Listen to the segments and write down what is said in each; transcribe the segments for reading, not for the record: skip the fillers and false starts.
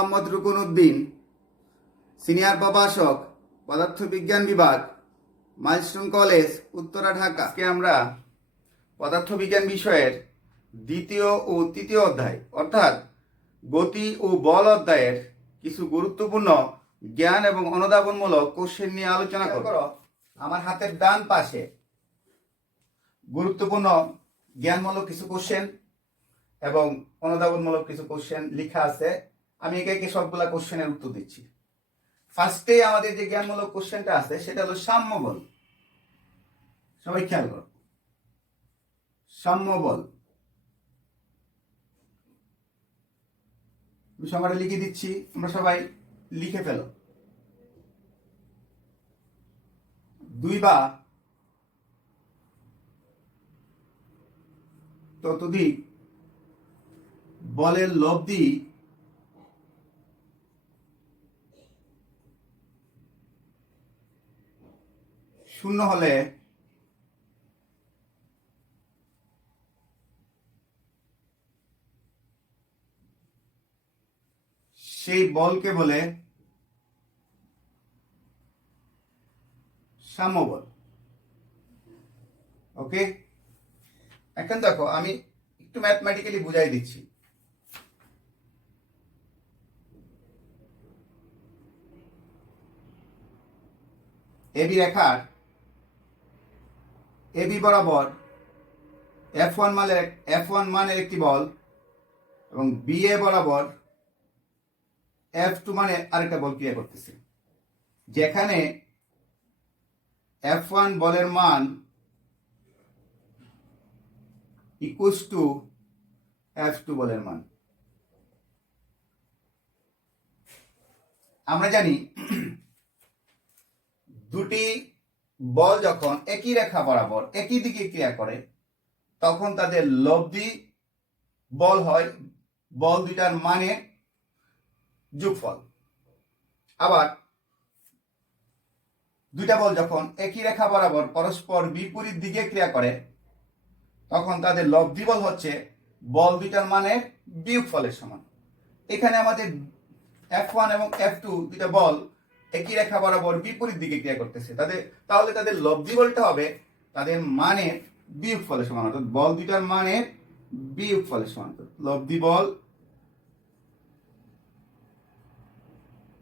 মোহাম্মদ রুকন Uddin, senior প্রভাষক, পদার্থবিজ্ঞান বিভাগ, মাইলস্টোন কলেজ, উত্তরা, ঢাকা। আজকে আমরা পদার্থবিজ্ঞান বিষয়ের দ্বিতীয় ও তৃতীয় অধ্যায় অর্থাৎ গতি ও বল অধ্যায়ের কিছু গুরুত্বপূর্ণ জ্ঞান এবং অনুধাবনমূলক কোশ্চেন নিয়ে আলোচনা করব। আমার হাতের ডান পাশে গুরুত্বপূর্ণ জ্ঞানমূলক কিছু কোশ্চেন এবং অনুধাবনমূলক কিছু কোশ্চেন লেখা আছে। আমি একে একে সবগুলা কোশ্চেনের উত্তর দিচ্ছি। ফার্স্টে আমাদের যে জ্ঞানমূলক কোশ্চেনটা আছে সেটা হলো সাম্য বল। সবাই খেয়াল করো, সাম্য বল। আমি সবাই লিখে দিচ্ছি, আমরা সবাই লিখে ফেলো। দুই বা ততোধিক বলের লব্ধি শূন্য হলে সেই বলকে বলে সাম্য বল। ওকে, এখন দেখো আমি একটু ম্যাথমেটিক্যালি বুঝাই দিচ্ছি। এবি রেখার এবি বরাবর F1 মানের একটি বল এবং BA বরাবর F2 মানে আরেকটা বল ক্রিয়া করতেছে, যেখানে F1 বলের মান ইকুয়ালস টু F2 বলের মান। আমরা জানি দুটি বল যখন একই রেখা বরাবর একই দিকে ক্রিয়া করে তখন তাদের লব্ধি বল হয় বল দুইটার মানে যোগফল। আবার দুইটা বল যখন একই রেখা বরাবর পরস্পর বিপরীত দিকে ক্রিয়া করে তখন তাদের লব্ধি বল হচ্ছে বল দুইটার মানে বিয়োগফলের সমান। এখানে আমাদের F1 এবং F2 দুইটা বল একই রেখা বরাবর বিপরীত দিকে ক্রিয়া করতেছে, তাহলে তাদের লব্ধি বলটা হবে তাদের মানের বিয়োগফলের সমান, অর্থাৎ বল দুইটার মানের বিয়োগফলের সমান। লব্ধি বল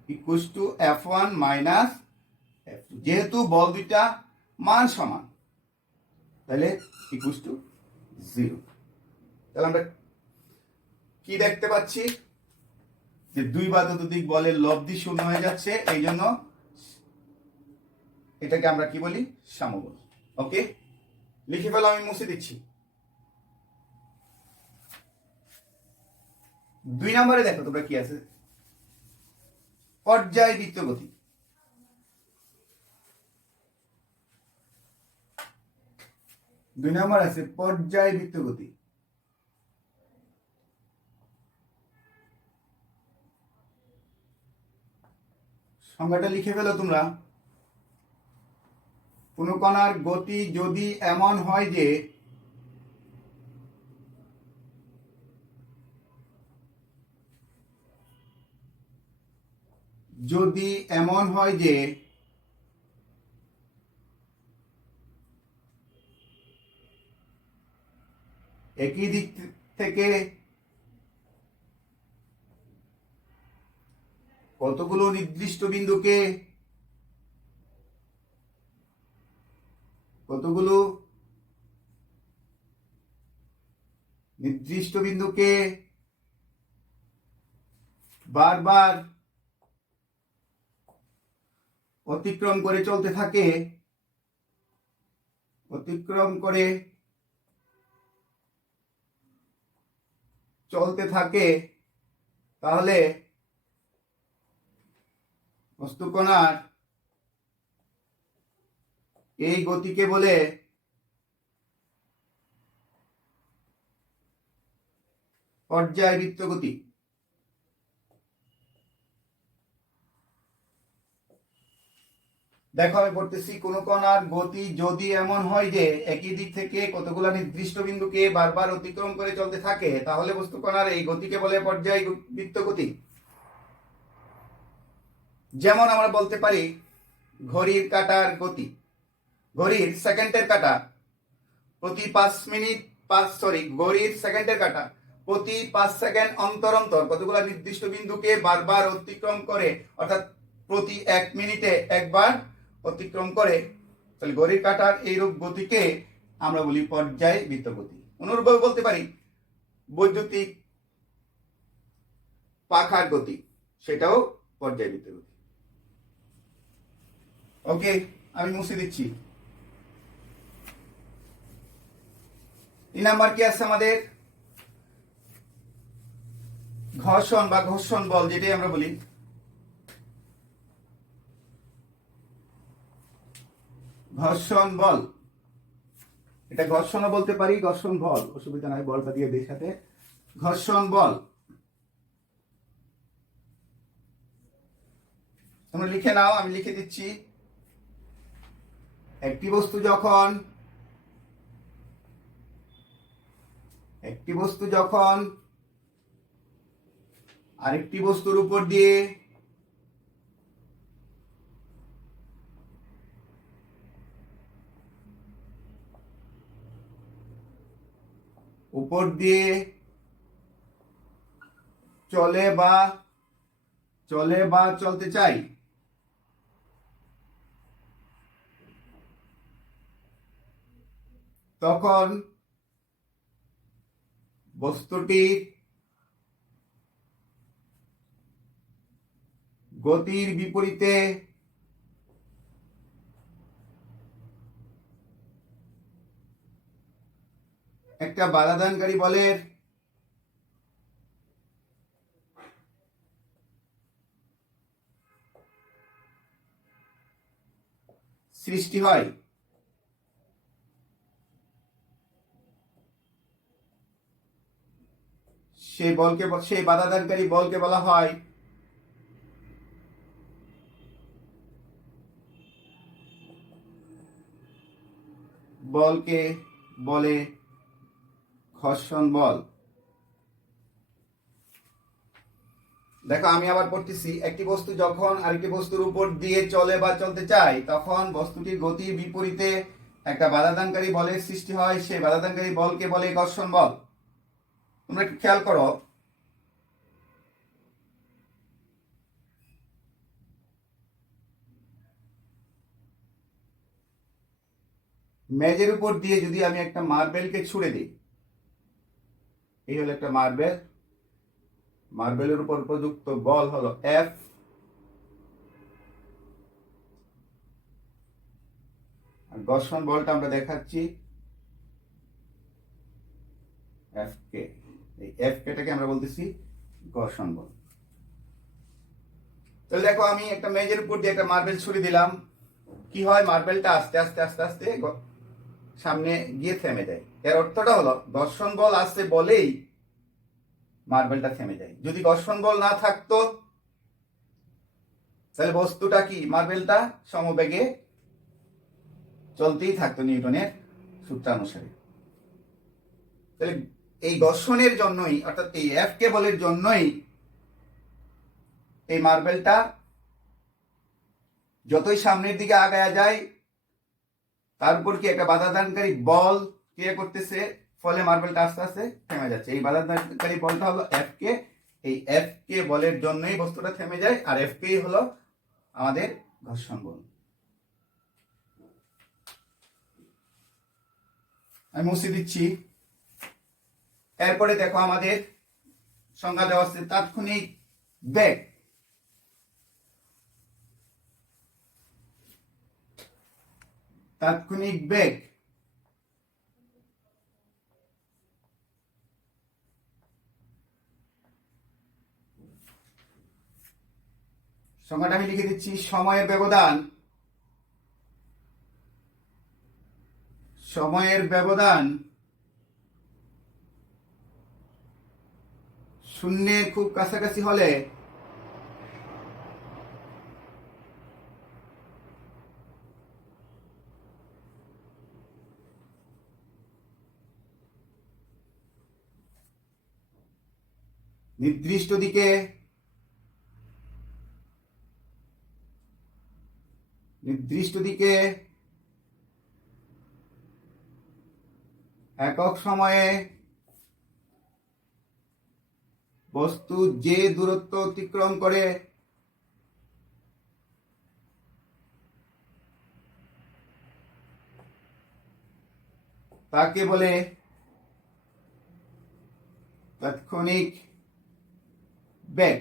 equals to F1 minus F2, যেহেতু বল দুইটা মান সমান তাহলে ইকুয়ালস টু 0। তাহলে আমরা কি দেখতে পাচ্ছি যে দুই বা ততোধিক বলের লব্ধি শূন্য হয়ে যাচ্ছে, এই জন্য এটাকে আমরা কি বলি, সাম্য বল। ওকে, লিখে ফেলো, আমি মুছে দিচ্ছি। 2 নম্বরে দেখো তোমরা কি আছে, পর্যায়বৃত্ত গতি। দুই নম্বর আছে পর্যায়বৃত্ত গতি। সংজ্ঞাটা লিখে ফেলো তোমরা। কোন কণার গতি যদি এমন হয় যে একই দিক থেকে কতগুলো নির্দিষ্ট বিন্দুকে বারবার অতিক্রম করে চলতে থাকে তাহলে বস্তুকণার এই গতিকে বলে পর্যায়বৃত্ত গতি। দেখো আমি পড়তেছি, কোন কণার গতি যদি এমন হয় যে একই দিক থেকে কতগুলো নির্দিষ্ট বিন্দুকে বারবার অতিক্রম করে চলতে থাকে তাহলে বস্তু কণার এই গতিকে বলে পর্যায়বৃত্ত গতি। যেমন আমরা বলতে পারি ঘড়ির কাঁটার গতি, ঘড়ির সেকেন্ডের কাঁটা প্রতি 5 মিনিট ঘড়ির সেকেন্ডের কাঁটা প্রতি 5 সেকেন্ড অন্তর অন্তর কতগুলো নির্দিষ্ট বিন্দুকে বারবার অতিক্রম করে, অর্থাৎ প্রতি 1 মিনিটে একবার অতিক্রম করে। তাহলে ঘড়ির কাঁটার এইরূপ গতিকে আমরা বলি পর্যায়বৃত্ত গতি। অনুরূপভাবে বলতে পারি বৈদ্যুতিক পাখার গতি, সেটাও পর্যায়বৃত্ত গতি। ওকে, আমি মুছে দিচ্ছি। 3 নাম্বার কি আছে আমাদের? ঘর্ষণ বা ঘর্ষণ বল, যেটাই আমরা বলি। ঘর্ষণ বল, এটা ঘর্ষণও বলতে পারি, ঘর্ষণ বল, অসুবিধা নাই, বলটা দিয়ে দিই সাথে। ঘর্ষণ বল তোমরা লিখে নাও, আমি লিখে দিচ্ছি। একটি বস্তু যখন আরেকটি বস্তুর উপর দিয়ে চলে বা চলতে চাই, তখন বস্তুটির গতির বিপরীতে একটা বাধাদানকারী বলের সৃষ্টি হয়। সেই বাধাদানকারী বলকে বলা হয় বলে ঘর্ষণ বল। দেখো আমি আবার পড়তেছি। একটি বস্তু যখন আরেকটি বস্তুর উপর দিয়ে চলে বা চলতে চায়, তখন বস্তুটির গতির বিপরীতে একটা বাধাদানকারী বলের সৃষ্টি হয়। সেই বাধাদানকারী বলকে বলে ঘর্ষণ বল। তোমরা একটু খেয়াল করো, মেজের উপর দিয়ে যদি আমি একটা মার্বেলকে ছুড়ে দিই, এই হলো একটা মার্বেলের উপর প্রযুক্ত বল হলো এফ, আর ঘর্ষণ বলটা আমরা দেখাচ্ছি এফ কে। এই এফ কেটাকে আমরা বলতেছি ঘর্ষণ বল। তাহলে দেখো আমি একটা মেজের উপর দিয়ে একটা মার্বেল ছুড়ে দিলাম, কি হয়? মার্বেলটা আস্তে আস্তে আস্তে আস্তে সামনে গিয়ে থেমে যায়। এর অর্থটা হলো ঘর্ষণ বল আসছে বলেই মার্বেলটা থেমে যায়। যদি ঘর্ষণ বল না থাকতো তাহলে বস্তুটা কি, মার্বেলটা সমবেগে চলতেই থাকতো নিউটনের সূত্রানুসারে। তাহলে এই ঘর্ষণের জন্যই, অর্থাৎ এই এফ কে বলের জন্যই এই মার্বেলটা যতই সামনের দিকে আগায়া যায়, তার উপর কি একটা বাধাদানকারী বল ক্রিয়া করতেছে, ফলে মার্বেলটা আস্তে আস্তে থেমে যাচ্ছে। এই বাধাদানকারী বলটা হলো এফ কে। এই এফ কে বলের জন্যই বস্তুটা থেমে যায়, আর এফ কে হলো আমাদের ঘর্ষণ বল। আমি মুছে দিচ্ছি। এরপরে দেখো আমাদের সংজ্ঞা দেওয়া আছে তাৎক্ষণিক বেগ। তাৎক্ষণিক বেগ সংজ্ঞাটা আমি লিখে দিচ্ছি। সময়ের ব্যবধান শূন্যের খুব কাছাকাছি হলে নির্দিষ্ট দিকে নির্দিষ্ট দিকে একক সময়ে বস্তু যে দূরত্ব অতিক্রম করে তাকে বলে তাৎক্ষণিক বেগ।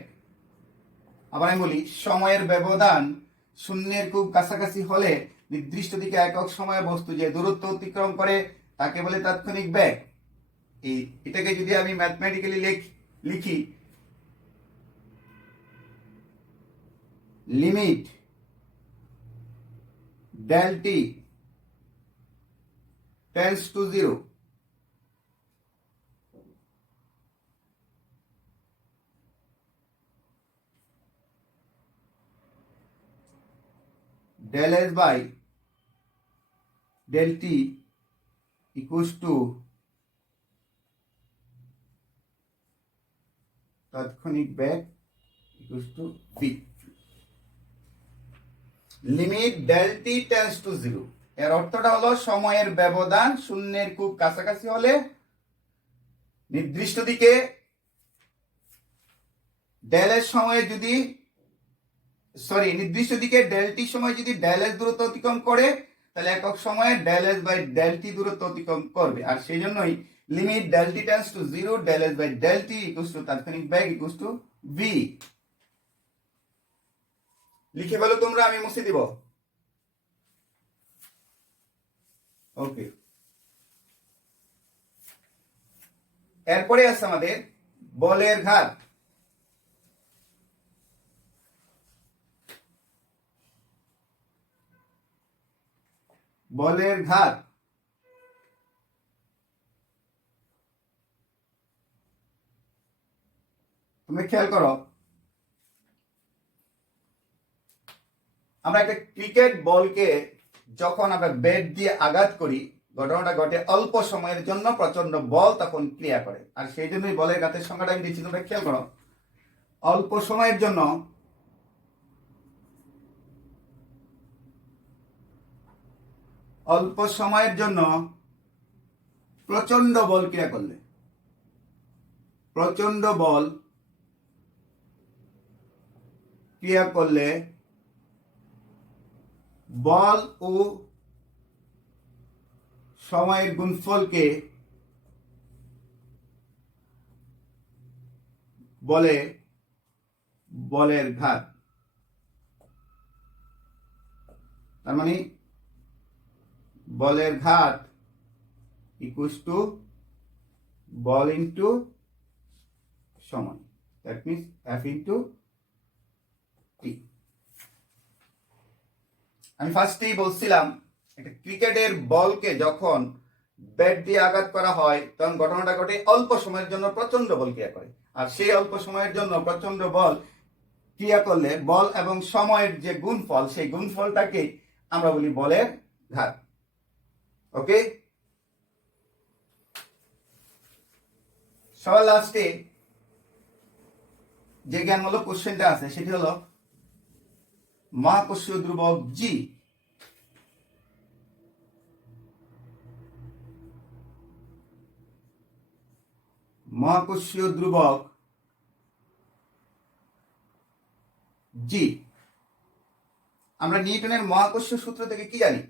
আবার আমি বলি, সময়ের ব্যবধান শূন্যের খুব কাছাকাছি হলে নির্দিষ্ট দিকে একক সময়ে বস্তু যে দূরত্ব অতিক্রম করে তাকে বলে তাৎক্ষণিক বেগ। এটাকে যদি আমি ম্যাথমেটিক্যালি লিখি, limit del t tends to 0, del s by del t equals to তাৎক্ষণিক বেগ equals to v। Limit del t tends to 0, এর অর্থটা হলো সময়ের ব্যবধান শূন্যের খুব কাছাকাছি হলে নির্দিষ্ট দিকে নির্দিষ্ট দিকে del t সময় যদি del s দূরত্ব অতিক্রম করে তাহলে একক সময়ে del s by del t দূরত্ব অতিক্রম করবে। আর সেই জন্যই limit del t tends to 0, del s by del t equals to তাৎক্ষণিক বেগ equals to v। লিখে বলো তোমরা, আমি মুছে দিব। ওকে, এরপরে আছে আমাদের বলের ঘাত। বলের ঘাত তুমি খেয়াল করো, আমরা একটা ক্রিকেট বলকে যখন আমরা ব্যাট দিয়ে আঘাত করি, ঘটনাটা ঘটে অল্প সময়ের জন্য, প্রচন্ড বল তখন ক্রিয়া করে। আর সেই জন্যই বলের ঘাতের সংখ্যাটা আমি দিচ্ছি, তোমরা খেয়াল করো। অল্প সময়ের জন্য প্রচন্ড বল ক্রিয়া করলে, প্রচন্ড বল ক্রিয়া করলে বল ও সময়ের গুণফলকে বলে বলের ঘাত। তার মানে বলের ঘাত ইকুয়ালস টু বল ইনটু সময়, দ্যাট মিন্স F ইনটু টি। আমি ফার্স্টেই বলছিলাম, একটা ক্রিকেটের বলকে যখন ব্যাট দিয়ে আঘাত করা হয় তখন ঘটনাটা ঘটে অল্প সময়ের জন্য প্রচন্ড বল ক্রিয়া করে। আর সেই অল্প সময়ের জন্য প্রচন্ড বল ক্রিয়া করলে বল এবং সময়ের যে গুণফল, সেই গুণফলটাকে আমরা বলি বলের ঘাত। ওকে, সবার লাস্টে যে জ্ঞানমূলক কোশ্চেনটা আছে সেটি হলো মহাকর্ষীয় ধ্রুবক জি মহাকর্ষীয় ধ্রুবক জি আমরা নিউটনের মহাকর্ষীয় সূত্র থেকে কি জানি?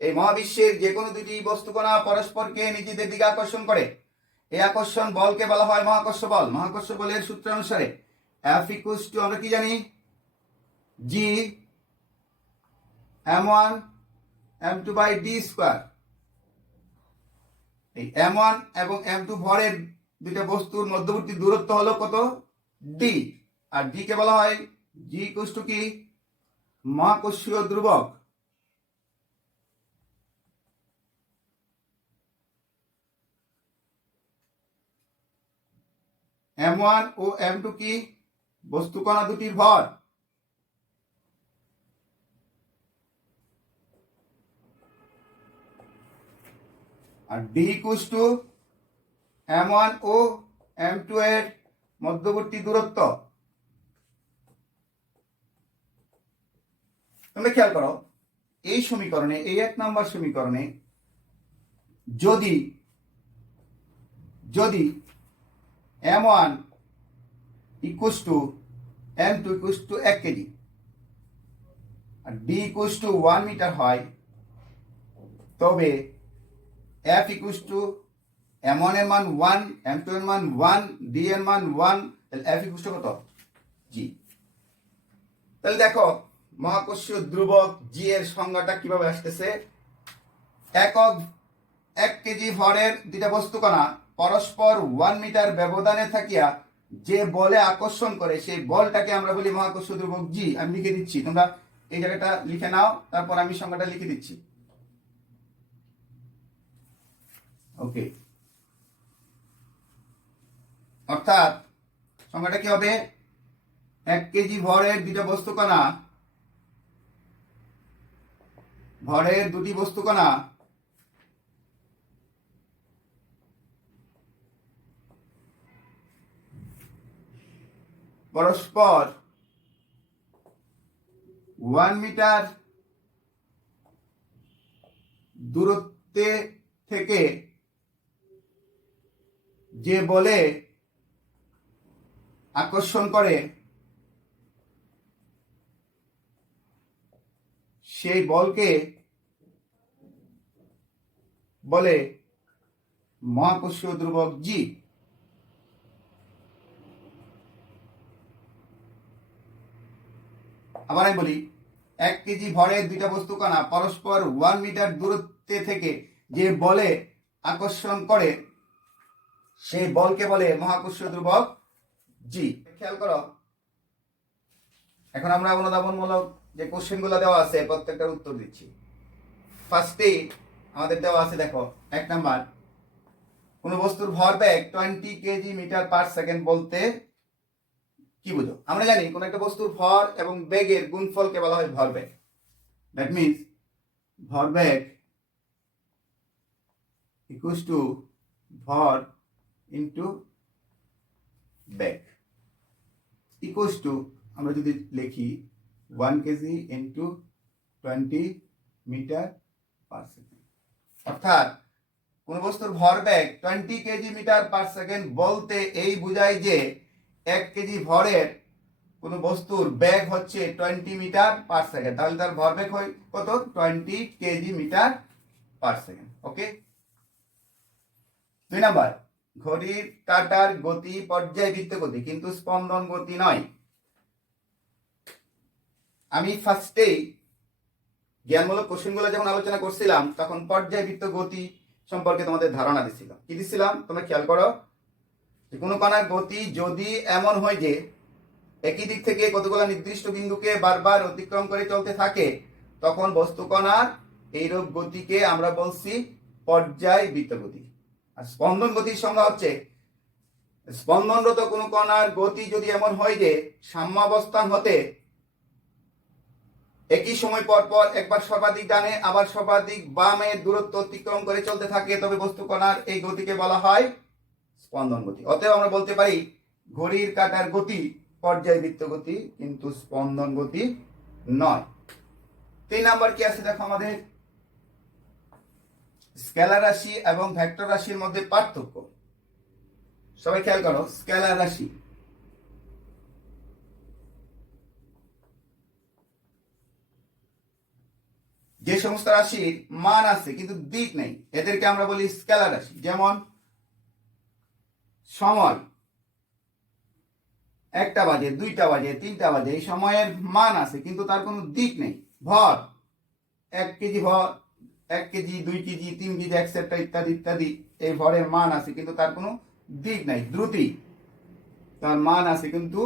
এই মহাবিশ্বের যে কোনো দুটি বস্তুকণা পরস্পরকে নিজেদের দিকে আকর্ষণ করে, এই আকর্ষণ বলকে বলা হয় মহাকর্ষ বল। মহাকর্ষ বলের সূত্র অনুসারে F ইকুয়ালস টু আমরা কি জানি? G m1 m2 by d square. এই m1 এবং m2 ভরের দুইটা বস্তুর মধ্যবর্তী দূরত্ব হলো কত? ডি। আর ডি কে বলা হয় জি ইকুয়ালস টু কি? মহাকর্ষীয় ধ্রুবক। m1 ও m2 কি? বস্তুকণা দুটির ভর। আর ডি ইকুয়ালস টু m1 ও m2 এর মধ্যবর্তী দূরত্ব। তোমরা খেয়াল করো, এই সমীকরণে, এই 1 নম্বর সমীকরণে যদি যদি m1 equals to m2 equals to 1 kg আর d ইকুয়ালস টু 1 মিটার হয়, তবে f ইকুয়ালস টু m1 এর মান 1, m2 এর মান 1, d এর মান 1, তাহলে f ইকুয়ালস টু কত? g। তাহলে দেখো মহাকর্ষীয় ধ্রুবক g এর সংজ্ঞাটা কিভাবে আসতেছে। একক 1 কেজি ভরের দুইটা বস্তুকণা পরস্পর 1 মিটার ব্যবধানে থাকিয়া যে বলে আকর্ষণ করে সেই বলটাকে আমরা বলি মহাকর্ষীয় ধ্রুবক g। আমি লিখে দিচ্ছি, তোমরা এই জায়গাটা লিখে নাও, তারপর আমি সংজ্ঞাটা লিখে দিচ্ছি। ওকে, অর্থাৎ সংজ্ঞাটা কি হবে? 1 কেজি ভরের দুইটা বস্তুকণা, ভরের দুটি বস্তুকণা পরস্পর 1 মিটার দূরত্বে থেকে যে বলে আকর্ষণ করে সেই বলকে বলে মহাকর্ষীয় ধ্রুবক g। আবার আমি বলি, 1 কেজি ভরের দুইটা বস্তুকণা পরস্পর 1 মিটার দূরত্বে থেকে যে বলে আকর্ষণ করে সেই বলকে বলে মহাকর্ষীয় ধ্রুবক g। খেয়াল করো, এখন আমরা অনুধাবনমূলক যে কোশ্চেনগুলো দেওয়া আছে প্রত্যেকটার উত্তর দিচ্ছি। ফার্স্টে আমাদের দেওয়া আছে, দেখো 1 নাম্বার, কোন বস্তুর ভরবেগ 20 কেজি মিটার পার সেকেন্ড বলতে কি বুঝো? আমরা জানি কোন একটা বস্তুর ভর এবং বেগের গুণফলকে বলা হয় ভরবেগ। দ্যাট মিন্স ভরবেগ ইকুয়ালস টু ভর ইনটু বেগ ইকুয়ালস টু, আমরা যদি লিখি 1 kg into 20 metre per second. অর্থাৎ কোন বস্তুর ভরবেগ 20 কেজি মিটার পার সেকেন্ড বলতে এই বোঝায় যে 1 কেজি ভরের কোন বস্তুর বেগ হচ্ছে 20 মিটার পার সেকেন্ড, তাহলে তার ভরবেগ হয় কত? 20 কেজি মিটার পার সেকেন্ড। ওকে। 2 নাম্বার, ঘড়ির কাঁটার গতি পর্যায়বৃত্ত গতি কিন্তু স্পন্দন গতি নয়। আমি ফার্স্টেই জ্ঞানমূলক কোশ্চেনগুলো যখন আলোচনা করছিলাম তখন পর্যায়বৃত্ত গতি সম্পর্কে তোমাদের ধারণা দিছিলাম। কি দিছিলাম তোমরা খেয়াল করো, যে কোনো কণার গতি যদি এমন হয় যে একই দিক থেকে কতগুলো নির্দিষ্ট বিন্দুকে বারবার অতিক্রম করে চলতে থাকে, তখন বস্তু কণার এইরূপ গতিকে আমরা বলছি পর্যায়বৃত্ত গতি। আর স্পন্দন গতির সংজ্ঞা হচ্ছে, স্পন্দনরত কোনো কণার গতি যদি এমন হয় যে সাম্যাবস্থান হতে একই সময় পর পর একবার সর্বাধিক ডানে আবার সর্বাধিক বামে দূরত্ব অতিক্রম করে চলতে থাকে, তবে বস্তু কণার এই গতিকে বলা হয় স্পন্দন গতি। অতএব আমরা বলতে পারি ঘড়ির কাঁটার গতি পর্যায়বৃত্ত গতি কিন্তু স্পন্দন গতি নয়। 3 নাম্বার কি আছে দেখো, আমাদের স্কেলার রাশি এবং ভেক্টর রাশির মধ্যে পার্থক্য। সবাই খেয়াল করো, স্কেলার রাশি যে সমস্ত রাশির মান আছে কিন্তু দিক নেই, এদেরকে আমরা বলি স্কেলার রাশি। যেমন সময় 1টা বাজে, 2টা বাজে, 3টা বাজে, এই সময়ের মান আছে কিন্তু তার কোনো দিক নেই। ভর 1 কেজি ভর, 1 কেজি, 2 কেজি, 3 কেজি, এটসেট্রা ইত্যাদি ইত্যাদি, এই ভরের মান আছে কিন্তু তার কোনো দিক নাই। দ্রুতি, তার মান আছে কিন্তু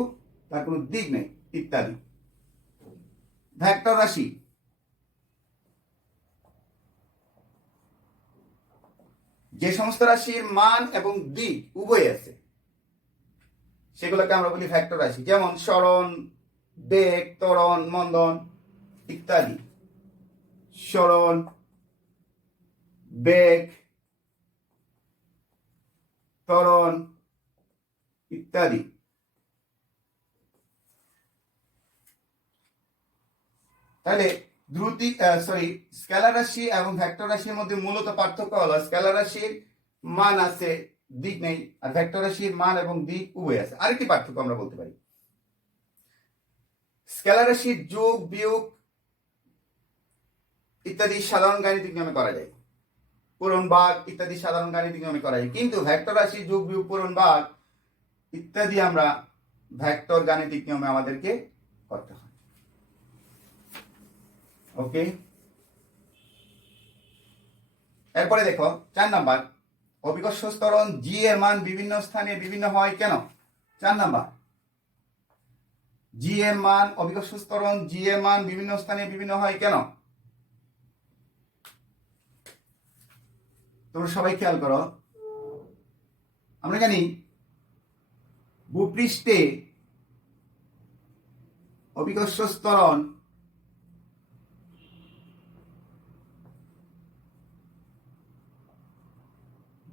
তার কোনো দিক নেই ইত্যাদি। ভেক্টর রাশি যে সমস্ত রাশির মান এবং দিক উভয় আছে সেগুলোকে আমরা বলি ভেক্টর রাশি। যেমন সরণ, বেগ, ত্বরণ, মন্দন ইত্যাদি। সরণ, বেগ, ত্বরণ ইত্যাদি। তাহলে স্কেলার রাশি এবং ভেক্টর রাশির মধ্যে মূলত পার্থক্য হলো স্কেলার রাশির মান আছে, দিক নেই, আর ভেক্টর রাশির মান এবং দিক উভয় আছে। আরেকটি পার্থক্য আমরা বলতে পারি, স্কেলার রাশির যোগ বিয়োগ ইত্যাদি সাধারণ গাণিতিক নিয়মে করা যায়, পূরণ ভাগ ইত্যাদি সাধারণ গাণিতিক নিয়মে করা যায়, কিন্তু ভেক্টর রাশির যোগ বিয়োগ পূরণ ভাগ ইত্যাদি আমরা ভেক্টর গাণিতিক নিয়মে আমাদেরকে করতে হয়। ওকে, এরপরে দেখো 4 নাম্বার, অভিকর্ষ ত্বরণ জি এর মান বিভিন্ন স্থানে বিভিন্ন হয় কেন? 4 নাম্বার, জি এর মান, অভিকর্ষ ত্বরণ জি এর মান বিভিন্ন স্থানে বিভিন্ন হয় কেন? তোমরা সবাই খেয়াল করো, আমরা জানি ভূপৃষ্ঠে অভিকর্ষ ত্বরণ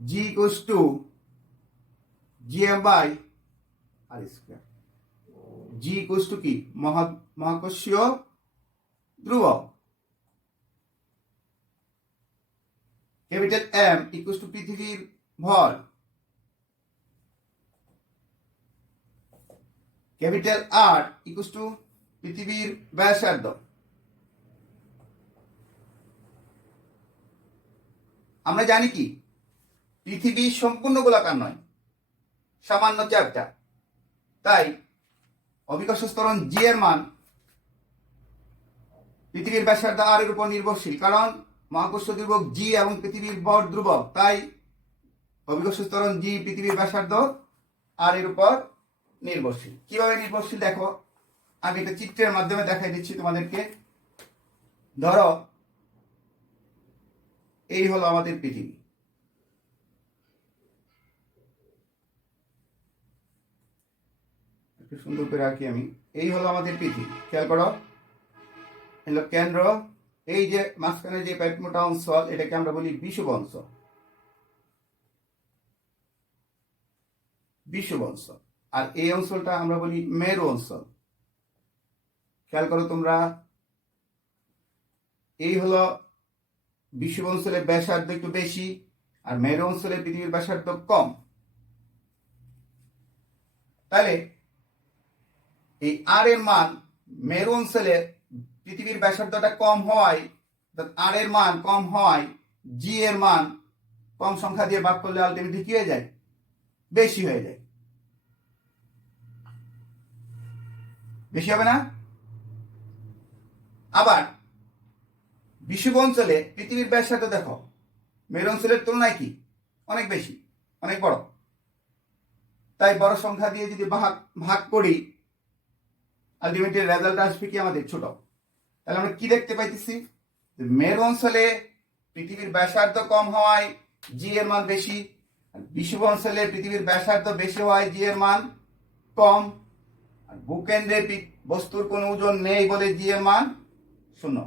G equals to gm/r²। G equals to কি? মহাকর্ষীয় ধ্রুবক। ক্যাপিটাল M equals to পৃথিবীর ভর। ক্যাপিটাল R equals to পৃথিবীর ব্যাসার্ধ। আমরা জানি কি পৃথিবী সম্পূর্ণ গোলাকার নয়, সামান্য চ্যাপ্টা। তাই অভিকর্ষ ত্বরণ জি এর মান পৃথিবীর ব্যাসার্ধ আর এর উপর নির্ভরশীল, কারণ মহাকর্ষ ধ্রুবক জি এবং পৃথিবীর ভর ধ্রুবক। তাই অভিকর্ষ ত্বরণ জি পৃথিবীর ব্যাসার্ধ আর এর উপর নির্ভরশীল। কিভাবে নির্ভরশীল দেখো, আমি একটা চিত্রের মাধ্যমে দেখাই দিচ্ছি তোমাদেরকে। ধরো এই হলো আমাদের পৃথিবী, সুন্দর করে রাখি আমি। এই হলো আমাদের পৃথিবী, খেয়াল করো, হলো কেন্দ্র। এই যে মাঝখানে যে পেটমোটা অঞ্চল, এটাকে আমরা বলি বিষুব অঞ্চল। বিষুব অঞ্চল। আর এই অঞ্চলটা আমরা বলি মেরু অঞ্চল। খেয়াল করো তোমরা, এই হলো বিষুব অঞ্চলের ব্যাসার্ধ একটু বেশি, আর মেরু অঞ্চলে পৃথিবীর ব্যাসার্ধ কম। তাহলে এই আর এর মান মেরু অঞ্চলে পৃথিবীর ব্যাসার্ধটা কম হওয়ায়, আর এর মান কম হওয়ায় জি এর মান কম সংখ্যা দিয়ে ভাগ করলে আলটিমেটলি কি হয়ে যায়? বেশি হয়ে যায়। বেশি হবে না? আবার বিষুব অঞ্চলে পৃথিবীর ব্যাসার্ধ দেখো মেরু অঞ্চলের তুলনায় কি অনেক বেশি, অনেক বড়। তাই বড় সংখ্যা দিয়ে যদি ভাগ করি, আলটিমেটলি রেজাল্ট আসবে কি আমাদের ছোট। তাহলে আমরা কি দেখতে পাইতেছি? মেরু অঞ্চলে পৃথিবীর ব্যাসার্ধ কম হওয়ায় জি এর মান বেশি, আর বিষুব অঞ্চলে পৃথিবীর ব্যাসার্ধ বেশি হওয়ায় জি এর মান কম, আর ভূকেন্দ্রে বস্তুর কোনো ওজন নেই বলে জি এর মান 0।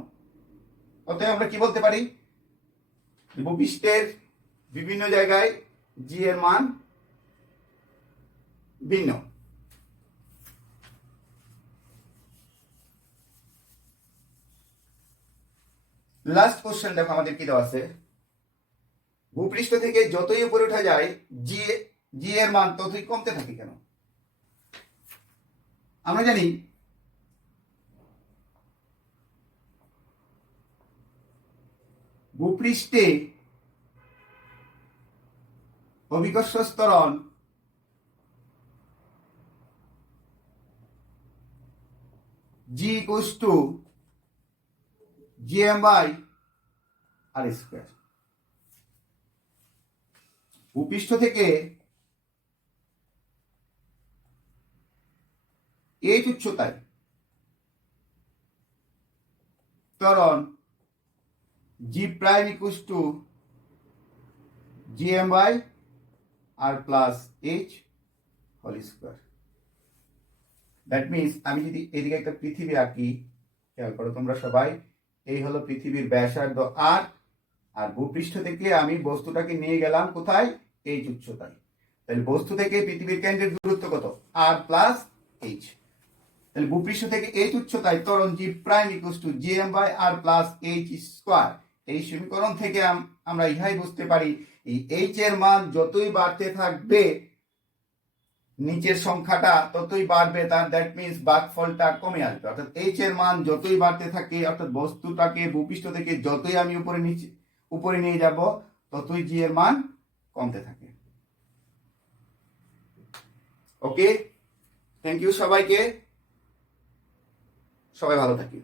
অতএব আমরা কি বলতে পারি? ভূপৃষ্ঠের বিভিন্ন জায়গায় জি এর মান ভিন্ন। লাস্ট কোশ্চেন দেখো আমাদের কি দেওয়া আছে, ভূপৃষ্ঠ থেকে যতই উপরে ওঠা যায় জি এর মান ততই কমতে থাকে কেন? আমরা জানি ভূপৃষ্ঠে অভিকর্ষ ত্বরণ জি ইকুয়ালস টু gm/r²। ভূপৃষ্ঠ থেকে এই উচ্চতায় ত্বরণ G prime equals to gm/r+h²। That means আমি যদি এদিকে একটা পৃথিবী আঁকি, খেয়াল করো তোমরা সবাই, এই হলো পৃথিবীর ব্যাসার্ধ আর, আর ভূপৃষ্ঠ থেকে আমি বস্তুটাকে নিয়ে গেলাম কোথায়? এই উচ্চতায়। তাহলে বস্তু থেকে পৃথিবীর কেন্দ্রের দূরত্ব কত? r+h। তাহলে ভূপৃষ্ঠ থেকে এইচ উচ্চতায় ত্বরণ G prime equals to G M by R plus H square. এই সমীকরণ থেকে আমরা ইহাই বুঝতে পারি এই এইচ এর মান যতই বাড়তে থাকবে নিচের সংখ্যাটা ততই বাড়বে, তার দ্যাট মিনস ভাগফলটা কমে আসবে। অর্থাৎ এইচ এর মান যতই বাড়তে থাকে, অর্থাৎ বস্তুটাকে ভূপৃষ্ঠ থেকে যতই আমি উপরে নিয়ে যাব ততই জি এর মান কমতে থাকে। ওকে, থ্যাংক ইউ সবাইকে, সবাই ভালো থাকি।